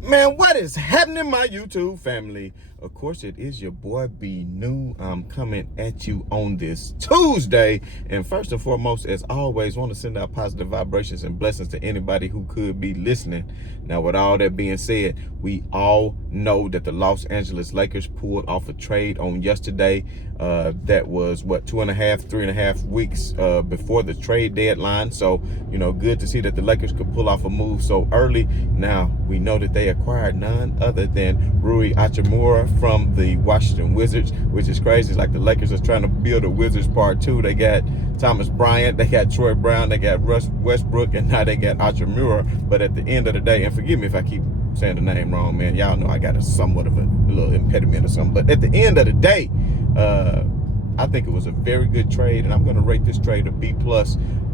Man, what is happening, my YouTube family? Of course, it is your boy B Nunn. I'm coming at you on this Tuesday. And first and foremost, as always, want to send out positive vibrations and blessings to anybody who could be listening. Now, with all that being said, we all know that the Los Angeles Lakers pulled off a trade on yesterday. That was, 3.5 weeks before the trade deadline. So, good to see that the Lakers could pull off a move so early. Now, we know that they acquired none other than Rui Hachimura from the Washington Wizards, which is crazy. It's like the Lakers are trying to build a Wizards part two. They got Thomas Bryant, they got Troy Brown, they got Russ Westbrook, and now they got Hachimura. But at the end of the day, and forgive me if I keep saying the name wrong, man. Y'all know I got somewhat of a little impediment or something. But at the end of the day, I think it was a very good trade, and I'm going to rate this trade a B+,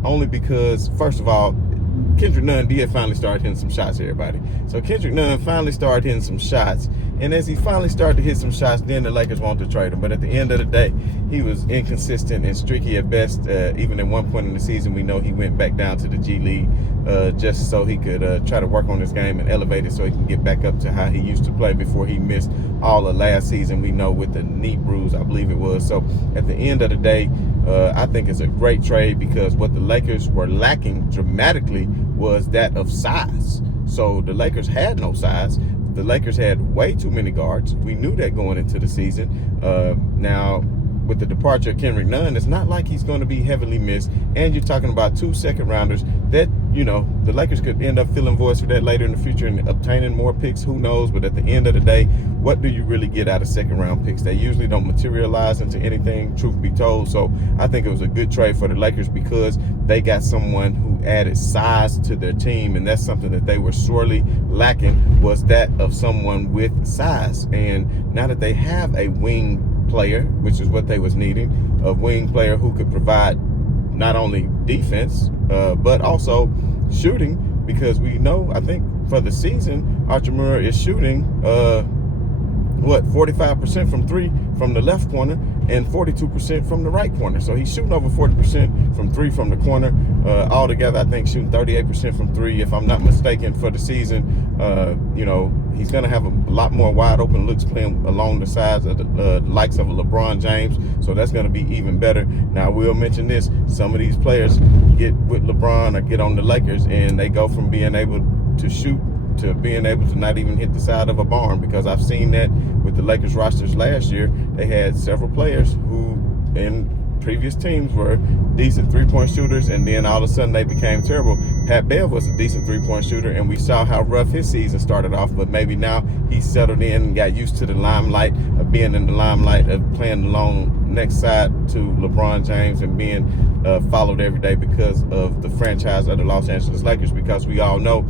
only because, first of all, Kendrick Nunn did finally start hitting some shots, everybody. So Kendrick Nunn finally started hitting some shots. And as he finally started to hit some shots, then the Lakers wanted to trade him. But at the end of the day, he was inconsistent and streaky at best. Even at one point in the season, we know he went back down to the G League just so he could try to work on his game and elevate it so he can get back up to how he used to play before he missed all of last season, we know, with the knee bruise, I believe it was. So at the end of the day, I think it's a great trade because what the Lakers were lacking dramatically was that of size. So the Lakers had no size. The Lakers had way too many guards. We knew that going into the season. Now, with the departure of Kendrick Nunn, it's not like he's going to be heavily missed. And you're talking about 2 second-rounders that, the Lakers could end up filling voids for that later in the future and obtaining more picks. Who knows? But at the end of the day, what do you really get out of second-round picks? They usually don't materialize into anything, truth be told. So I think it was a good trade for the Lakers because they got someone who added size to their team, and that's something that they were sorely lacking, was that of someone with size. And now that they have a wing player, which is what they was needing, a wing player who could provide not only defense, but also shooting, because we know, I think for the season, Hachimura is shooting, 45% from three from the left corner and 42% from the right corner. So he's shooting over 40% from three from the corner. Altogether, I think shooting 38% from three, if I'm not mistaken, for the season. He's going to have a lot more wide open looks playing along the sides of the likes of a LeBron James. So that's going to be even better. Now, I will mention this. Some of these players get with LeBron or get on the Lakers and they go from being able to shoot to being able to not even hit the side of a barn, because I've seen that with the Lakers rosters last year. They had several players who in previous teams were decent three-point shooters, and then all of a sudden they became terrible. Pat Bev was a decent three-point shooter, and we saw how rough his season started off, but maybe now he's settled in and got used to the limelight of being in the limelight of playing along next side to LeBron James and being followed every day because of the franchise of the Los Angeles Lakers, because we all know,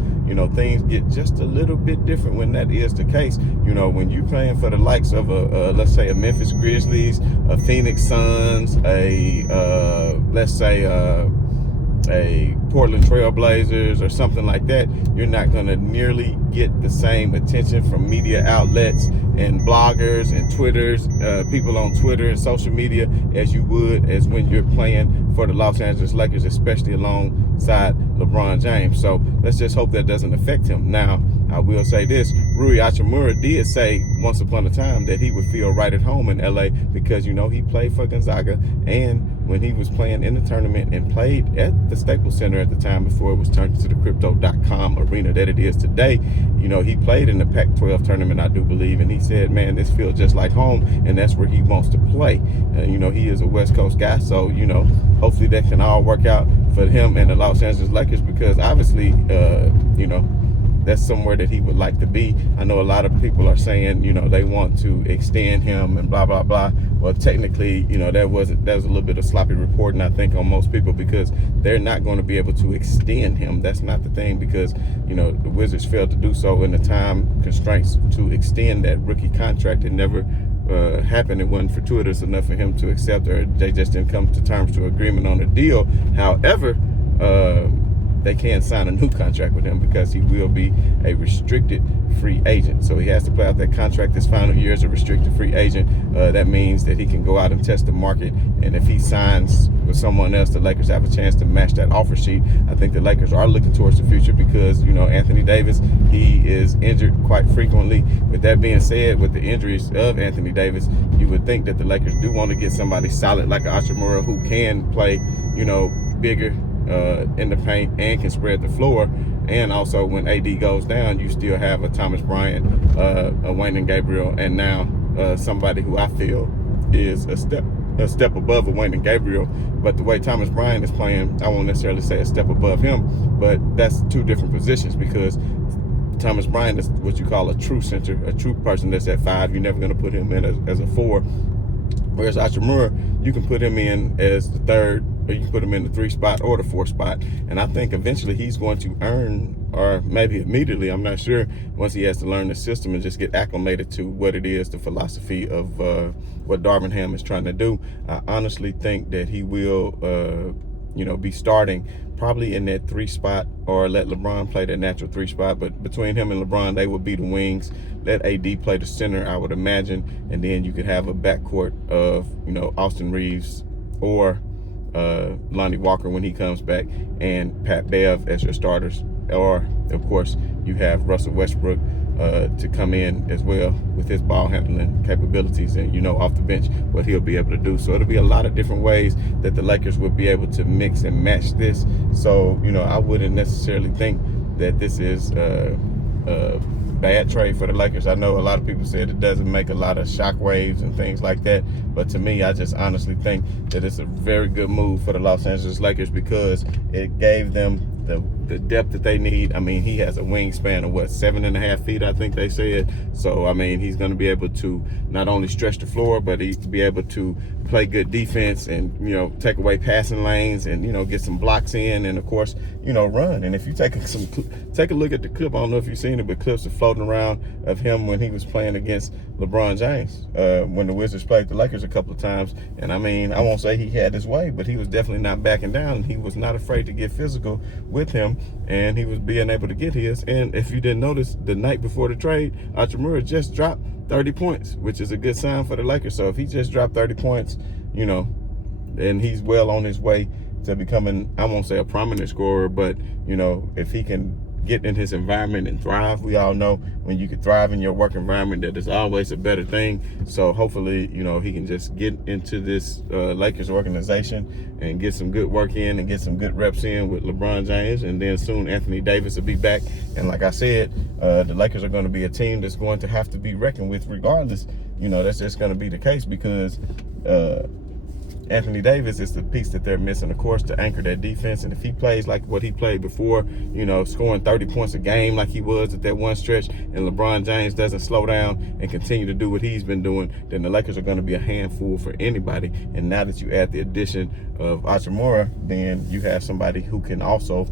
things get just a little bit different when that is the case. When you're playing for the likes of let's say a Memphis Grizzlies, a Phoenix Suns, let's say a Portland Trail Blazers or something like that, you're not going to nearly get the same attention from media outlets and bloggers and Twitters, people on Twitter and social media, as you would as when you're playing for the Los Angeles Lakers, especially alongside LeBron James. So let's just hope that doesn't affect him. Now, I will say this. Rui Hachimura did say once upon a time that he would feel right at home in LA because, he played for Gonzaga, and when he was playing in the tournament and played at the Staples Center at the time before it was turned into the Crypto.com arena that it is today, he played in the Pac-12 tournament, I do believe, and he said, man, this feels just like home, and that's where he wants to play. He is a West Coast guy, so, hopefully that can all work out for him and the Los Angeles Lakers, because obviously, that's somewhere that he would like to be. I know a lot of people are saying, they want to extend him and blah, blah, blah. Well, technically, that was a little bit of sloppy reporting, I think, on most people, because they're not going to be able to extend him. That's not the thing, because, the Wizards failed to do so in the time constraints to extend that rookie contract. It never happened. It wasn't fortuitous enough for him to accept, or they just didn't come to terms to agreement on a deal. However, they can't sign a new contract with him because he will be a restricted free agent. So he has to play out that contract this final year as a restricted free agent. That means that he can go out and test the market, and if he signs with someone else, the Lakers have a chance to match that offer sheet. I think the Lakers are looking towards the future because, Anthony Davis, he is injured quite frequently. With that being said, with the injuries of Anthony Davis, you would think that the Lakers do want to get somebody solid like Hachimura who can play, bigger in the paint and can spread the floor. And also when AD goes down, you still have a Thomas Bryant, a Wayne Gabriel, and now somebody who I feel is a step above a Wayne Gabriel. But the way Thomas Bryant is playing, I won't necessarily say a step above him, but that's two different positions, because Thomas Bryant is what you call a true center, a true person that's at 5. You're never going to put him in as a 4. Whereas Hachimura, you can put him in as the 3rd, or you can put him in the 3 spot or the 4 spot. And I think eventually he's going to earn, or maybe immediately, I'm not sure, once he has to learn the system and just get acclimated to what it is, the philosophy of what Darvin Ham is trying to do. I honestly think that he will, be starting probably in that 3 spot, or let LeBron play that natural 3 spot. But between him and LeBron, they would be the wings. Let AD play the center, I would imagine. And then you could have a backcourt of, Austin Reeves or Lonnie Walker when he comes back, and Pat Bev as your starters. Or, of course, you have Russell Westbrook to come in as well with his ball handling capabilities, and off the bench what he'll be able to do. So it'll be a lot of different ways that the Lakers will be able to mix and match this. So I wouldn't necessarily think that this is a bad trade for the Lakers. I know a lot of people said it doesn't make a lot of shockwaves and things like that, but to me, I just honestly think that it's a very good move for the Los Angeles Lakers, because it gave them the depth that they need. I mean, he has a wingspan of 7.5 feet, I think they said. So, I mean, he's going to be able to not only stretch the floor, but he's to be able to play good defense and, take away passing lanes and, get some blocks in, and of course, run. And if you take a look at the clip, I don't know if you've seen it, but clips are floating around of him when he was playing against LeBron James, when the Wizards played the Lakers a couple of times. And I mean, I won't say he had his way, but he was definitely not backing down. He was not afraid to get physical with him, and he was being able to get his. And if you didn't notice, the night before the trade, Hachimura just dropped 30 points, which is a good sign for the Lakers. So if he just dropped 30 points, and he's well on his way to becoming, I won't say a prominent scorer, but, if he can get in his environment and thrive. We all know when you can thrive in your work environment, that is always a better thing. So hopefully, he can just get into this Lakers organization and get some good work in and get some good reps in with LeBron James. And then soon Anthony Davis will be back. And like I said, the Lakers are going to be a team that's going to have to be reckoned with regardless. That's just going to be the case, because Anthony Davis is the piece that they're missing, of course, to anchor that defense. And if he plays like what he played before, scoring 30 points a game like he was at that one stretch, and LeBron James doesn't slow down and continue to do what he's been doing, then the Lakers are going to be a handful for anybody. And now that you add the addition of Hachimura, then you have somebody who can also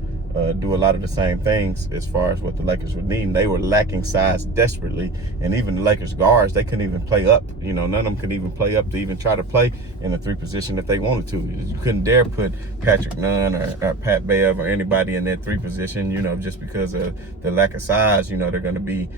do a lot of the same things as far as what the Lakers would need. They were lacking size desperately, and even the Lakers guards, they couldn't even play up. None of them could even play up to even try to play in the 3 position if they wanted to. You couldn't dare put Patrick Nunn or Pat Bev or anybody in that 3 position, just because of the lack of size. They're going to be,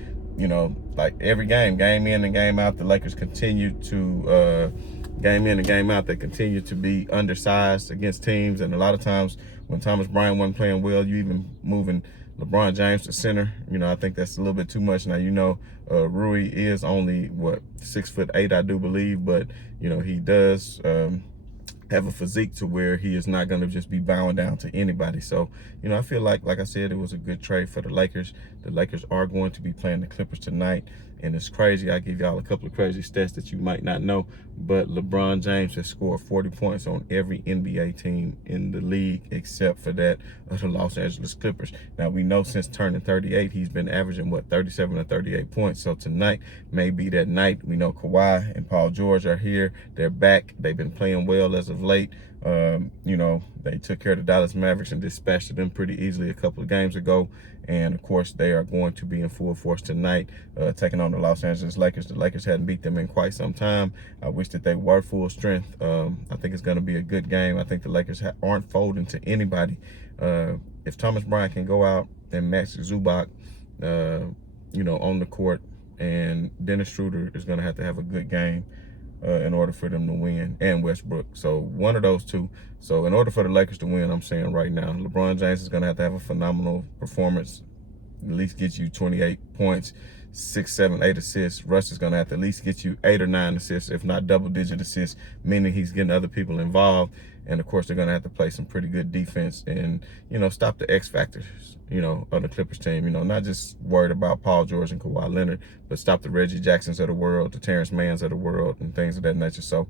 like every game in and game out, the Lakers continue to game in and game out, they continue to be undersized against teams. And a lot of times when Thomas Bryant wasn't playing well, you even moving LeBron James to center. I think that's a little bit too much. Now, Rui is only 6'8", I do believe, but he does have a physique to where he is not going to just be bowing down to anybody. So, I feel like I said, it was a good trade for the Lakers. The Lakers are going to be playing the Clippers tonight. And it's crazy. I'll give y'all a couple of crazy stats that you might not know. But LeBron James has scored 40 points on every NBA team in the league except for that of the Los Angeles Clippers. Now, we know since turning 38, he's been averaging, 37 or 38 points. So tonight may be that night. We know Kawhi and Paul George are here. They're back. They've been playing well as of late. They took care of the Dallas Mavericks and dispatched them pretty easily a couple of games ago. And, of course, they are going to be in full force tonight, taking on the Los Angeles Lakers. The Lakers hadn't beat them in quite some time. I wish that they were full strength. I think it's going to be a good game. I think the Lakers aren't folding to anybody if Thomas Bryant can go out and Max Zubac, on the court, and Dennis Schroeder is going to have a good game in order for them to win, and Westbrook. So one of those two. So in order for the Lakers to win, I'm saying right now, LeBron James is going to have a phenomenal performance, at least get you 28 points, 6, 7, 8 assists. Russ is going to have to at least get you 8 or 9 assists, if not double-digit assists, meaning he's getting other people involved. And, of course, they're going to have to play some pretty good defense and, stop the X factors, of the Clippers team. Not just worried about Paul George and Kawhi Leonard, but stop the Reggie Jacksons of the world, the Terrence Manns of the world, and things of that nature. So,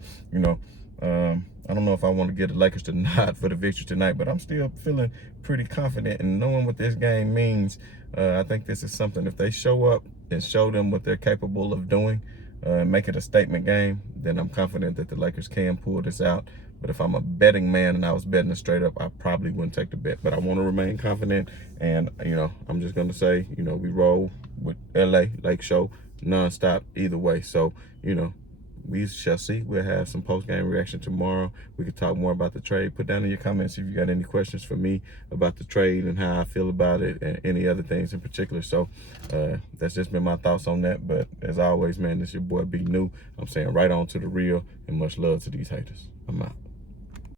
I don't know if I want to get the Lakers to nod for the victory tonight, but I'm still feeling pretty confident in knowing what this game means. I think this is something, if they show up and show them what they're capable of doing, and make it a statement game, then I'm confident that the Lakers can pull this out. But if I'm a betting man and I was betting it straight up, I probably wouldn't take the bet. But I want to remain confident, and, I'm just going to say, we roll with LA, Lake Show, nonstop either way. So, we shall see. We'll have some post-game reaction tomorrow. We can talk more about the trade. Put down in your comments if you got any questions for me about the trade and how I feel about it and any other things in particular. So that's just been my thoughts on that. But as always, man, this your boy B New. I'm saying right on to the real, and much love to these haters. I'm out.